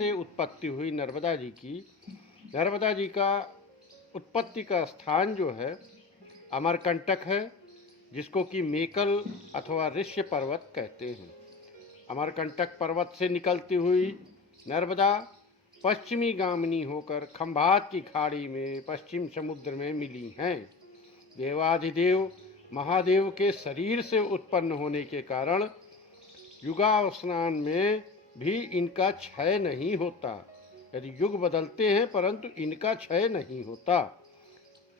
से उत्पत्ति हुई नर्मदा जी की। नर्मदा जी का उत्पत्ति का स्थान जो है अमरकंटक है, जिसको कि मेकल अथवा ऋष्य पर्वत कहते हैं। अमरकंटक पर्वत से निकलती हुई नर्मदा पश्चिमी गामिनी होकर खंभात की खाड़ी में पश्चिम समुद्र में मिली हैं। देवाधिदेव महादेव के शरीर से उत्पन्न होने के कारण युगावसान में भी इनका क्षय नहीं होता। यदि युग बदलते हैं परंतु इनका क्षय नहीं होता।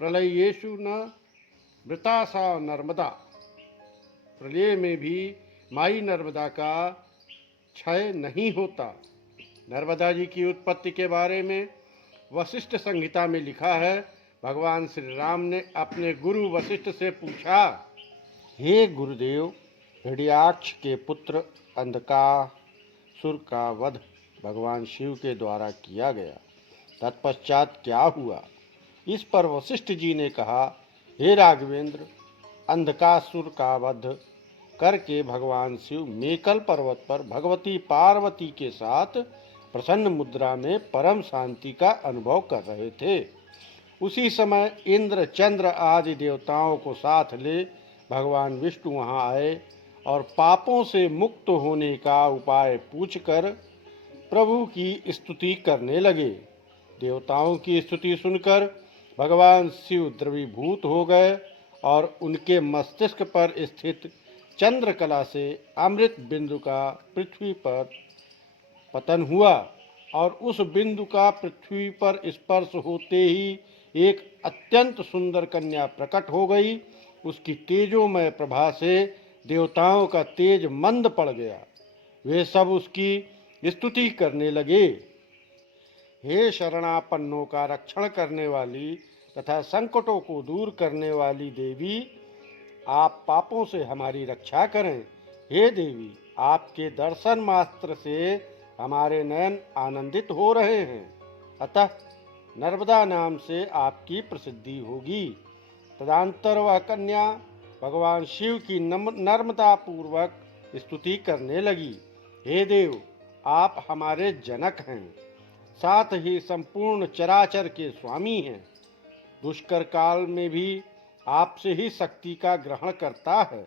प्रलयेषु न मृता सा नर्मदा, प्रलय में भी माई नर्मदा का क्षय नहीं होता। नर्मदा जी की उत्पत्ति के बारे में वशिष्ठ संहिता में लिखा है, भगवान श्री राम ने अपने गुरु वशिष्ठ से पूछा, हे गुरुदेव, हिरण्याक्ष के पुत्र अंधकासुर का वध भगवान शिव के द्वारा किया गया, तत्पश्चात क्या हुआ? इस पर वशिष्ठ जी ने कहा, हे राघवेंद्र, अंधकासुर का वध करके भगवान शिव मेकल पर्वत पर भगवती पार्वती के साथ प्रसन्न मुद्रा में परम शांति का अनुभव कर रहे थे। उसी समय इंद्र, चंद्र आदि देवताओं को साथ ले भगवान विष्णु वहां आए और पापों से मुक्त होने का उपाय पूछकर प्रभु की स्तुति करने लगे। देवताओं की स्तुति सुनकर भगवान शिव द्रवीभूत हो गए और उनके मस्तिष्क पर स्थित चंद्रकला से अमृत बिंदु का पृथ्वी पर पतन हुआ और उस बिंदु का पृथ्वी पर स्पर्श होते ही एक अत्यंत सुंदर कन्या प्रकट हो गई। उसकी तेजोमय प्रभा से देवताओं का तेज मंद पड़ गया। वे सब उसकी स्तुति करने लगे। हे शरणापन्नों का रक्षण करने वाली तथा संकटों को दूर करने वाली देवी, आप पापों से हमारी रक्षा करें। हे देवी, आपके दर्शन मात्र से हमारे नयन आनंदित हो रहे हैं, अतः नर्मदा नाम से आपकी प्रसिद्धि होगी। तदंतर वह कन्या भगवान शिव की नर्मदा पूर्वक स्तुति करने लगी। हे देव, आप हमारे जनक हैं, साथ ही संपूर्ण चराचर के स्वामी हैं। दुष्कर काल में भी आपसे ही शक्ति का ग्रहण करता है।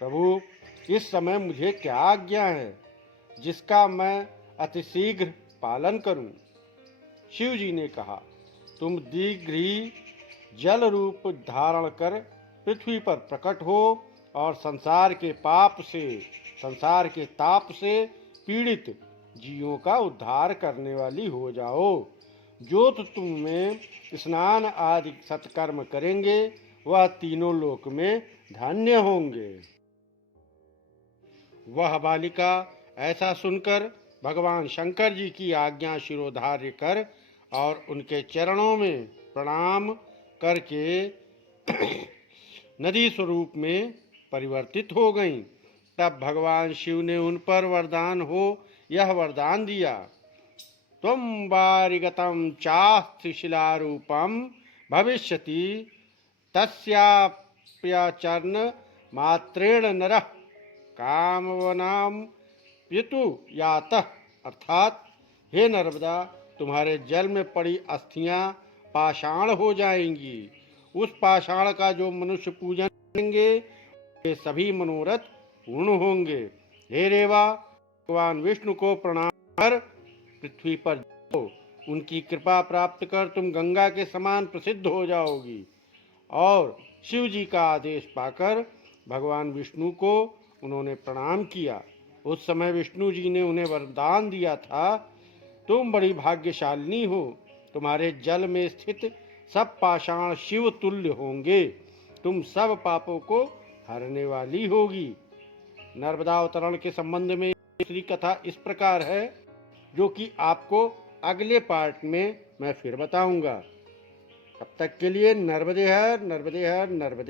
प्रभु, इस समय मुझे क्या आज्ञा है जिसका मैं अतिशीघ्र पालन करूं? शिव जी ने कहा, तुम शीघ्र ही जल रूप धारण कर पृथ्वी पर प्रकट हो और संसार के ताप से पीड़ित जीवों का उद्धार करने वाली हो जाओ। जो तुम में स्नान आदि सत्कर्म करेंगे वह तीनों लोक में धन्य होंगे। वह बालिका ऐसा सुनकर भगवान शंकर जी की आज्ञा शिरोधार्य कर और उनके चरणों में प्रणाम करके नदी स्वरूप में परिवर्तित हो गईं। तब भगवान शिव ने उन पर वरदान हो यह वरदान दिया, त्वं वारिगतं चास्ति शिलारूपं भविष्यति तस्याप्यचरण मात्रेण नरः कामवनाम पितु यातः। अर्थात, हे नर्मदा, तुम्हारे जल में पड़ी अस्थियां पाषाण हो जाएंगी। उस पाषाण का जो मनुष्य पूजन करेंगे वे सभी मनोरथ पूर्ण होंगे। हे रेवा, भगवान विष्णु को प्रणाम कर पृथ्वी पर जाओ। उनकी कृपा प्राप्त कर तुम गंगा के समान प्रसिद्ध हो जाओगी। और शिव जी का आदेश पाकर भगवान विष्णु को उन्होंने प्रणाम किया। उस समय विष्णु जी ने उन्हें वरदान दिया था, तुम बड़ी भाग्यशालिनी हो, तुम्हारे जल में स्थित सब पाषाण शिव तुल्य होंगे, तुम सब पापों को हरने वाली होगी। नर्मदा अवतरण के संबंध में दूसरी कथा इस प्रकार है, जो कि आपको अगले पार्ट में मैं फिर बताऊंगा। तब तक के लिए नर्मदे हर, नर्मदे हर, नर्मदे।